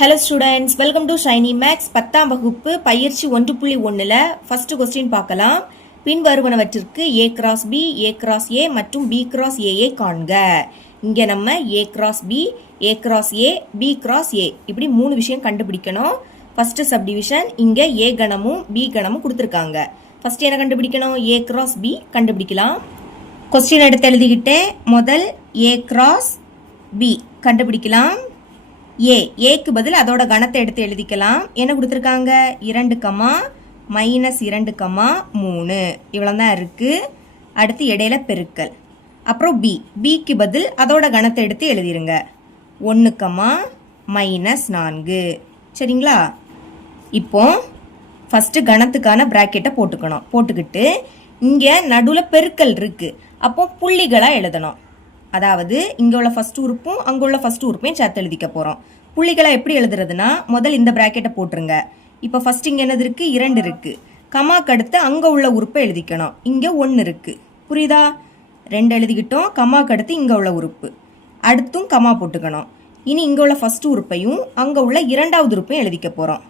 Hello students, welcome to Shiny Max 10ஆம் வகுப்பு பயிற்சி 1.1ல ஃபர்ஸ்ட் கொஸ்டின் பார்க்கலாம். பின்வருவனவற்றிற்கு A cross B, A cross A மற்றும் B cross A ஐ காண்க. இங்க நம்ம A cross B, A cross A, B cross A இப்படி மூணு விஷயம் கண்டுபிடிக்கணும். ஃபர்ஸ்ட் சப்டிவிஷன் இங்க A கணமும் B கணமும் கொடுத்திருக்காங்க. ஃபர்ஸ்ட் என்ன கண்டுபிடிக்கணும்? A cross B கண்டுபிடிக்கலாம். கொஸ்டின் எடுத்து எழுதிக்கிட்டே முதல் A cross B கண்டுபிடிக்கலாம். ஏக்கு பதில் அதோட கணத்தை எடுத்து எழுதிக்கலாம். என்ன கொடுத்துருக்காங்க? 2 கமா மைனஸ் 2 கமா 3 இவ்வளோ தான் இருக்குது. அடுத்து இடையில பெருக்கல். அப்புறம் பிக்கு பதில் அதோட கணத்தை எடுத்து எழுதிருங்க. 1 கமா மைனஸ் 4. சரிங்களா? இப்போ ஃபஸ்ட்டு கணத்துக்கான ப்ராக்கெட்டை போட்டுக்கணும். போட்டுக்கிட்டு இங்கே நடுவில் பெருக்கல் இருக்குது. அப்போ புள்ளிகளாக எழுதணும். அதாவது இங்கே உள்ள ஃபர்ஸ்ட் உறுப்பும் அங்கே உள்ள ஃபர்ஸ்ட் உறுப்பையும் சேர்த்து எழுதிக்க போகிறோம். புள்ளிகளை எப்படி எழுதுறதுனா முதல் இந்த ப்ராக்கெட்டை போட்டுருங்க. இப்போ ஃபர்ஸ்ட் இங்கே என்னது இருக்குது? 2 இருக்குது. கமாக்கு அடுத்து அங்கே உள்ள உறுப்பை எழுதிக்கணும். இங்கே 1 இருக்குது. புரியுதா? 2 எழுதிக்கிட்டோம். கமாக்கு அடுத்து இங்கே உள்ள உறுப்பு அடுத்தும் கமா போட்டுக்கணும். இனி இங்கே உள்ள ஃபர்ஸ்ட் உறுப்பையும் அங்கே உள்ள இரண்டாவது உறுப்பையும் எழுதிக்க போகிறோம்.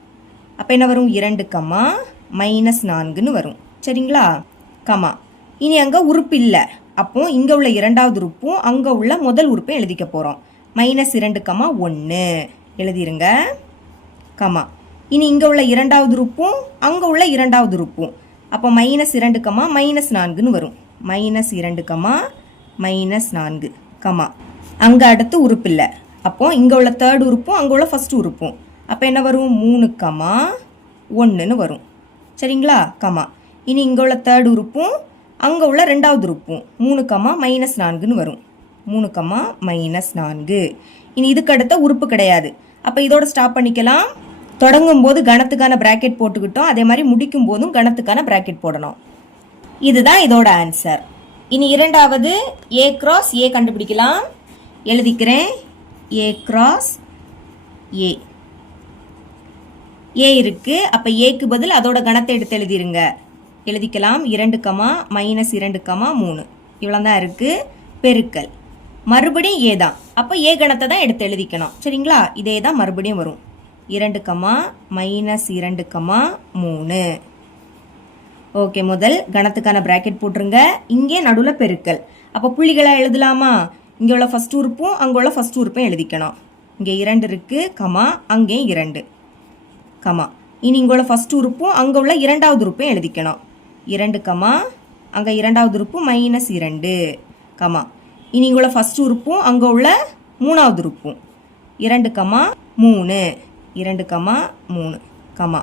அப்போ என்ன வரும்? 2 கமா மைனஸ் 4ன்னு வரும். சரிங்களா? கமா. இனி அங்கே உறுப்பு இல்லை. அப்போ இங்கே உள்ள இரண்டாவது உறுப்பும் அங்கே உள்ள முதல் உறுப்பை எழுதிக்க போகிறோம். Minus 2 comma 1 எழுதிருங்க. கமா. இனி இங்கே உள்ள இரண்டாவது உறுப்பும் அங்கே உள்ள இரண்டாவது உறுப்பும் அப்போ மைனஸ் 2 கமா மைனஸ் 4ன்னு வரும். Minus 2 comma minus 4 comma. அங்கே அடுத்து உறுப்பு இல்லை. அப்போ இங்கே உள்ள தேர்ட் உறுப்பும் அங்கே உள்ள ஃபர்ஸ்ட் உறுப்பும் அப்போ என்ன வரும்? 3 கமா 1ன்னு வரும். சரிங்களா? கமா. இனி இங்கே உள்ள தேர்ட் உறுப்பும் அங்கே உள்ள ரெண்டாவது உறுப்பும் 3 கமா மைனஸ் 4ன்னு வரும். 3 கமா மைனஸ் 4. இனி இதுக்கு அடுத்த உறுப்பு கிடையாது. அப்போ இதோட ஸ்டாப் பண்ணிக்கலாம். தொடங்கும் போது கணத்துக்கான பிராக்கெட் போட்டுக்கிட்டோம். அதே மாதிரி முடிக்கும் போதும் கணத்துக்கான பிராக்கெட் போடணும். இதுதான் இதோட ஆன்சர். இனி இரண்டாவது A கிராஸ் A கண்டுபிடிக்கலாம். எழுதிக்கிறேன். A cross A. A இருக்கு. அப்போ ஏக்கு பதில் அதோட கணத்தை எடுத்து எழுதிருங்க. எழுதிக்கலாம். 2 கமா மைனஸ் 2 கமா 3 இவ்வளோ தான் இருக்குது. பெருக்கல். மறுபடியும் ஏ தான். அப்போ ஏ கணத்தை தான் எடுத்து எழுதிக்கணும். சரிங்களா? இதே தான் மறுபடியும் வரும். 2 கமா மைனஸ் 2 கமா 3. ஓகே, முதல் கணத்துக்கான பிராக்கெட் போட்டுருங்க. இங்கே நடுவில் பெருக்கல். அப்போ புள்ளிகளை எழுதலாமா? இங்கே உள்ள ஃபர்ஸ்ட் உறுப்பும் அங்கே உள்ள ஃபர்ஸ்ட் உறுப்பையும் எழுதிக்கணும். இங்கே 2 இருக்குது. கமா. அங்கேயும் 2 கமா. இனி இங்கே உள்ள ஃபர்ஸ்ட் உறுப்பும் அங்கே உள்ள இரண்டாவது உறுப்பையும் எழுதிக்கணும். 2 கமா அங்கே இரண்டாவது உறுப்பு மைனஸ் 2 கமா. இனி இங்கே உள்ள ஃபர்ஸ்ட் உறுப்பும் அங்கே உள்ள மூணாவது உறுப்பும் 2 கமா 3 2 கமா 3 கமா.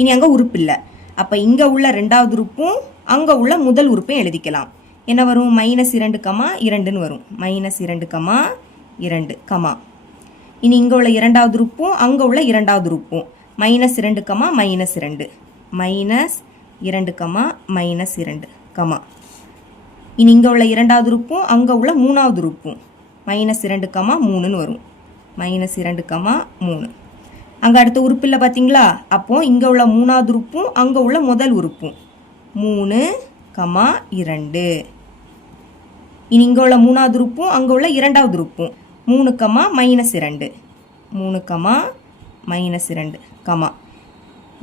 இனி அங்கே உறுப்பு இல்லை. அப்போ இங்கே உள்ள ரெண்டாவது உறுப்பும் அங்கே உள்ள முதல் உறுப்பையும் எழுதிக்கலாம். என்ன வரும்? மைனஸ் 2 கமா 2ன்னு வரும். Minus 2 comma 2 comma. இனி இங்கே உள்ள இரண்டாவது உறுப்பும் அங்கே உள்ள இரண்டாவது உறுப்பும் minus 2 comma minus 2 minus 2 comma minus 2 comma. இனி இங்கே உள்ள இரண்டாவது உறுப்பும் அங்கே உள்ள மூணாவது உறுப்பும் மைனஸ் 2 கமா 3ன்னு வரும். Minus 2 comma 3. அங்கே அடுத்த உறுப்பு இல்லை பார்த்தீங்களா? அப்போ இங்கே உள்ள மூணாவது உறுப்பும் அங்கே உள்ள முதல் உறுப்பும் 3 கமா 2. இனி இங்கே உள்ள மூணாவது உறுப்பும் அங்கே உள்ள இரண்டாவது உறுப்பும் 3 comma minus 2 3 comma minus 2 comma.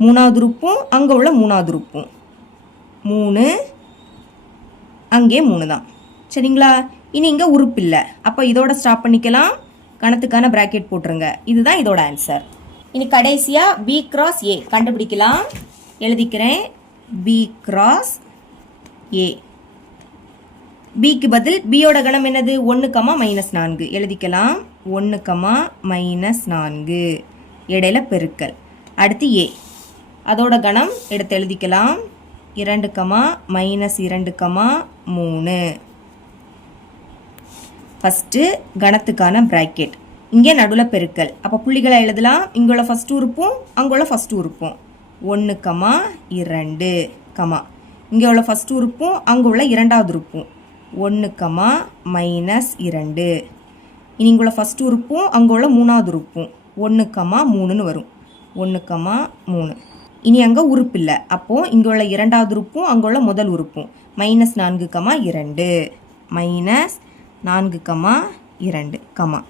மூணாவது உறுப்பும் அங்கே உள்ள மூணாவது உறுப்பும் 3 அங்கே 3 தான். சரிங்களா? இனி இங்கே உறுப்பு இல்லை. அப்போ இதோட ஸ்டாப் பண்ணிக்கலாம். கணத்துக்கான பிராக்கெட் போட்டுருங்க. இதுதான் இதோட ஆன்சர். இனி கடைசியாக B கிராஸ் A கண்டுபிடிக்கலாம். எழுதிக்கிறேன். B cross A. பிக்கு பதில் பியோட கணம் என்னது? 1 கமா மைனஸ் 4 எழுதிக்கலாம். 1 கமா மைனஸ் 4 இடையில பெருக்கல். அடுத்து A. அதோட கணம் எடுத்து எழுதிக்கலாம். 2 கமா மைனஸ் 2 கமா 3. ஃபஸ்ட்டு கணத்துக்கான பிராக்கெட். இங்கே நடுவில் பெருக்கல். அப்போ புள்ளிகளை எழுதலாம். இங்கே உள்ள ஃபர்ஸ்ட் உறுப்பும் அங்கே உள்ள ஃபர்ஸ்ட் உறுப்பும் 1 கமா 2 கமா. இங்கே உள்ள ஃபர்ஸ்ட் உறுப்பும் அங்கே உள்ள இரண்டாவது உறுப்பும் 1 கமா மைனஸ் 2. இனி இங்கே உள்ள ஃபர்ஸ்ட் உறுப்பும் அங்கே உள்ள மூணாவது உறுப்பும் 1 கமா 3ன்னு வரும். 1 கமா 3. இனி அங்கே உறுப்பு இல்லை. அப்போது இங்கே உள்ள இரண்டாவது உறுப்பும் அங்கே உள்ள முதல் உறுப்பும் minus 4 comma 2 minus 4 comma 2 comma.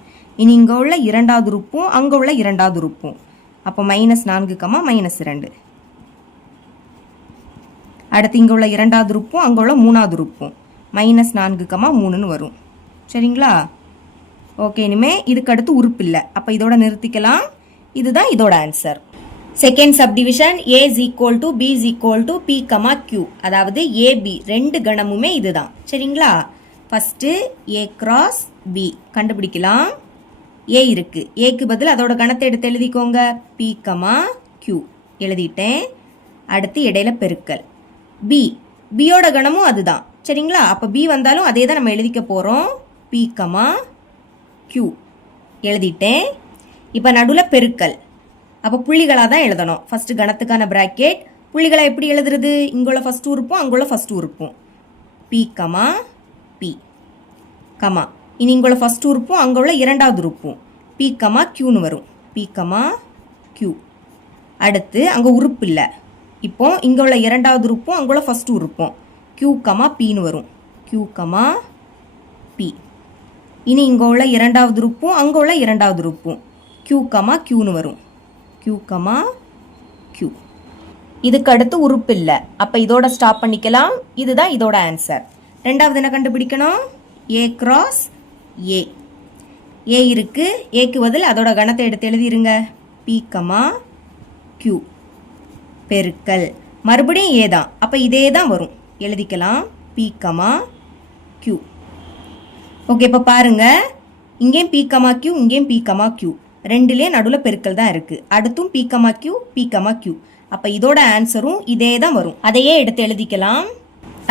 இனி இங்கே உள்ள இரண்டாவது உறுப்பும் அங்கே உள்ள இரண்டாவது உறுப்பும். அப்போ -4, -2. அடுத்து இங்கே உள்ள இரண்டாவது உறுப்பும் அங்கே உள்ள மூணாவது உறுப்பும் -4, 3ன்னு வரும். சரிங்களா? ஓகே, இனிமேல் இதுக்கு அடுத்து உறுப்பு இல்லை. அப்போ இதோட நிறுத்திக்கலாம். இதுதான் இதோட answer. Second subdivision A is equal to B is equal to P, Q. அதாவது AB ரெண்டு கணமுமே இதுதான். சரிங்களா? ஃபஸ்ட்டு A cross B கண்டுபிடிக்கலாம். A இருக்கு. ஏக்கு பதில் அதோட கணத்தை எடுத்து எழுதிக்கோங்க. P, Q எழுதிட்டேன். அடுத்து இடையில பெருக்கல். B, Bயோட கணமும் அதுதான். சரிங்களா? அப்போ B வந்தாலும் அதே தான் நம்ம எழுதிக்க போகிறோம். P, Q எழுதிட்டேன். இப்போ நடுவில் பெருக்கல். அப்போ புள்ளிகளாக தான் எழுதணும். ஃபஸ்ட்டு கணத்துக்கான பிராக்கெட். புள்ளிகளை எப்படி எழுதுறது? இங்குள்ள ஃபஸ்ட்டு உறுப்பும் அங்குள்ள ஃபஸ்ட்டு உறுப்பும் P, P, இனி இங்குள்ள ஃபஸ்ட்டு உறுப்பும் அங்கே உள்ள இரண்டாவது உறுப்பும் P, Qன்னு வரும். P, Q. அடுத்து அங்கே உறுப்பு இல்லை. இப்போ இங்கே உள்ள இரண்டாவது உறுப்பும் அங்குள்ள ஃபஸ்ட்டு உறுப்பும் Q, Pன்னு வரும். Q, P. இனி இங்கே உள்ள இரண்டாவது உறுப்பும் அங்கே உள்ள இரண்டாவது உறுப்பும் Q, Qன்னு வரும். Q, Q. இதுக்கு அடுத்து உறுப்பு இல்லை. அப்போ இதோட ஸ்டாப் பண்ணிக்கலாம். இதுதான் இதோட ஆன்சர். ரெண்டாவது என்ன கண்டுபிடிக்கணும்? A cross A. A இருக்கு. ஏக்கு பதில் அதோட கணத்தை எடுத்து எழுதிருங்க. P, Q பெருக்கல். மறுபடியும் A தான். அப்போ இதே தான் வரும். எழுதிக்கலாம். P, Q. ஓகே, இப்போ பாருங்க. இங்கேயும் P, Q, இங்கேயும் P, Q. ரெண்டுலேயே நடுவில் பெருக்கல் தான் இருக்குது. அடுத்தும் P, Q. அப்போ இதோட ஆன்சரும் இதே தான் வரும். அதையே எடுத்து எழுதிக்கலாம்.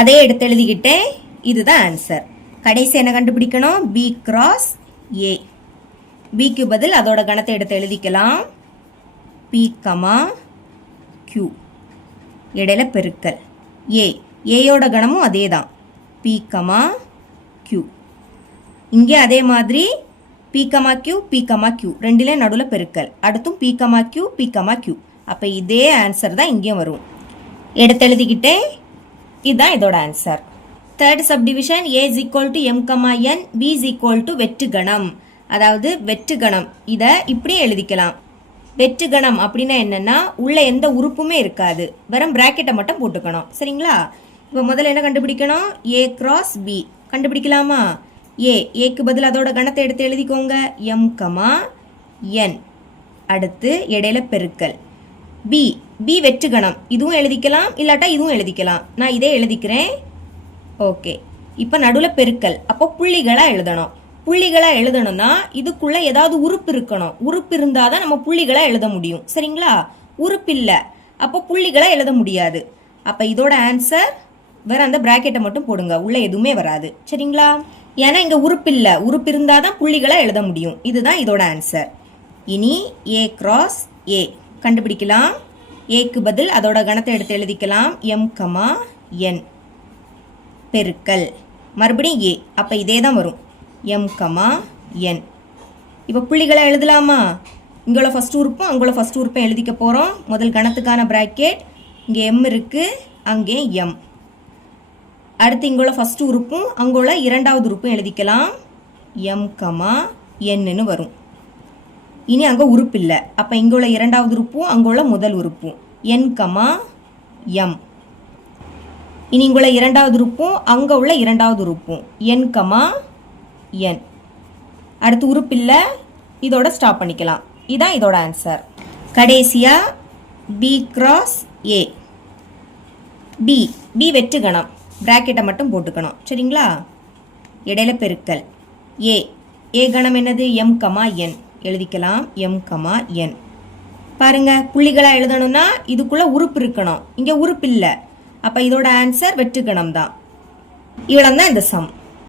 அதையே எடுத்து எழுதிக்கிட்டேன். இதுதான் ஆன்சர். கடைசி என்ன கண்டுபிடிக்கணும்? B cross A. Bக்கு பதில் அதோட கணத்தை எடுத்து எழுதிக்கலாம். P, Q இடையில பெருக்கல். ஏயோட கணமும் அதே தான். P, Q. இங்கே அதே மாதிரி P, Q ரெண்டிலே நடுவில் பெருக்கல். அடுத்தும் P, Q. அப்போ இதே ஆன்சர் தான் இங்கேயும் வரும். எடுத்து எழுதிக்கிட்டேன். இதுதான் இதோட answer. Third subdivision A is equal to M, N, B is equal to வெற்று கணம். அதாவது வெற்று கணம். இதை இப்படியே எழுதிக்கலாம். வெற்று கணம் அப்படின்னா என்னன்னா உள்ள எந்த உறுப்புமே இருக்காது. வெறும் பிராக்கெட்டை மட்டும் போட்டுக்கணும். சரிங்களா? இப்போ முதல்ல என்ன கண்டுபிடிக்கணும்? A cross B கண்டுபிடிக்கலாமா? ஏக்கு பதில் அதோட கணத்தை எடுத்து எழுதிக்கோங்க. M, N. அடுத்து இடையில பெருக்கல். B வெற்று கணம். இதுவும் எழுதிக்கலாம், இல்லாட்டா இதுவும் எழுதிக்கலாம். நான் இதே எழுதிக்கிறேன். ஓகே, இப்போ நடுவில் பெருக்கல். அப்போ புள்ளிகளாக எழுதணும். புள்ளிகளாக எழுதணும்னா இதுக்குள்ள ஏதாவது உறுப்பு இருக்கணும். உறுப்பு இருந்தால் தான் நம்ம புள்ளிகளாக எழுத முடியும். சரிங்களா? உறுப்பு இல்லை, அப்போ புள்ளிகளாக எழுத முடியாது. அப்போ இதோட ஆன்சர் வேற அந்த பிராக்கெட்டை மட்டும் போடுங்க. உள்ள எதுவுமே வராது. சரிங்களா? ஏன்னா இங்கே உறுப்பு இல்லை. உறுப்பு இருந்தால் தான் புள்ளிகளாக எழுத முடியும். இதுதான் இதோட ஆன்சர். இனி A cross A கண்டுபிடிக்கலாம். ஏக்கு பதில் அதோட கணத்தை எடுத்து எழுதிக்கலாம். M, N பெருக்கல். மறுபடியும் A. அப்போ இதே தான் வரும். M, N. இப்போ புள்ளிகளை எழுதலாமா? இங்குள்ள ஃபஸ்ட் உறுப்பும் அங்குள்ள ஃபஸ்ட் உறுப்பும் எழுதிக்க போகிறோம். முதல் கணத்துக்கான பிராக்கெட். இங்கே M இருக்குது, அங்கே M. அடுத்து இங்குள்ள ஃபஸ்ட் உறுப்பும் அங்குள்ள இரண்டாவது உறுப்பும் எழுதிக்கலாம். M, Nன்னு வரும். இனி அங்கே உறுப்பு இல்லை. அப்போ இங்குள்ள இரண்டாவது உறுப்பும் அங்குள்ள முதல் உறுப்பும் N, M. இனி இங்குள்ள இரண்டாவது உறுப்பும் அங்கே உள்ள இரண்டாவது உறுப்பும் N, N. அடுத்து உறுப்பு இல்லை. இதோட ஸ்டாப் பண்ணிக்கலாம். இதான் இதோட ஆன்சர். கடைசியாக B cross A. B வெற்று கணம். பிராக்கெட்டை மட்டும் போட்டுக்கணும். சரிங்களா? இடையில பெருக்கல். A கணம் என்னது? M, N எழுதிக்கலாம். M, N. பாருங்க, புள்ளிகளாக எழுதணும்னா இதுக்குள்ள உறுப்பு இருக்கணும். இங்கே உறுப்பு இல்லை. அப்போ இதோட ஆன்சர் வெற்று கணம் தான். இவ்வளோ தான் இந்த சம்.